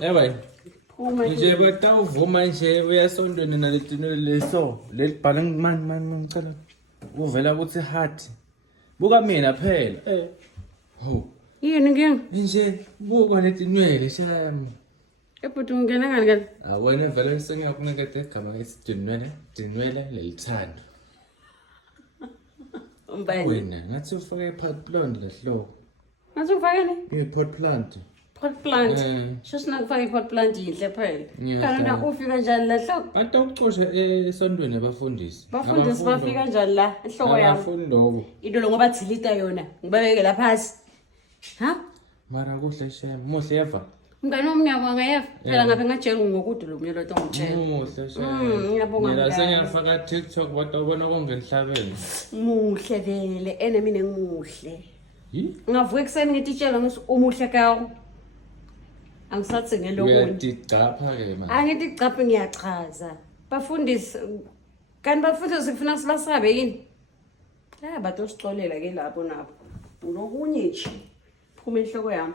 Ewe. Nje batawuvuma nje uyasondweni naletinwele leso lelibhala mani ngicela uvela ukuthi heart buka mina phela ho yini ngiyang nje buka letinwele shami ebhuti ungena ngani kanti awena vele sengiyakunikeza igama dinwele lelithando wena ngathi ufake pot plant lehloko ngathi ufake ni pot plant shosina kufaka i-pot plant yinhle phela kanona ufika njani la hloko bantu ukucosha esondweni abafundisi bafika kanjani la ehloko yami abafundi into lo ngoba thilita yona ngibabeke la phasi ha mara kuhle shem muhle yeva mngani wami ngiyabonga yeva phela ngabe ngajela ngokude lo myelo lo ngitshela muhle shem ngiyabonga mina sengiyafaka TikTok batawubona konke enhlabeni muhle vele ene mina ngimuhle ngavuka ekuseni ngititshela ngithi umuhle kawo angisathi ngelokunye uyatigcapha ke manje angithi gcaphe ngiyachaza bafundisi kanti bafundisi kufuna sibasabe yini bathi usixolela ke lapho nabo ulokunye nje phuma enhloko yami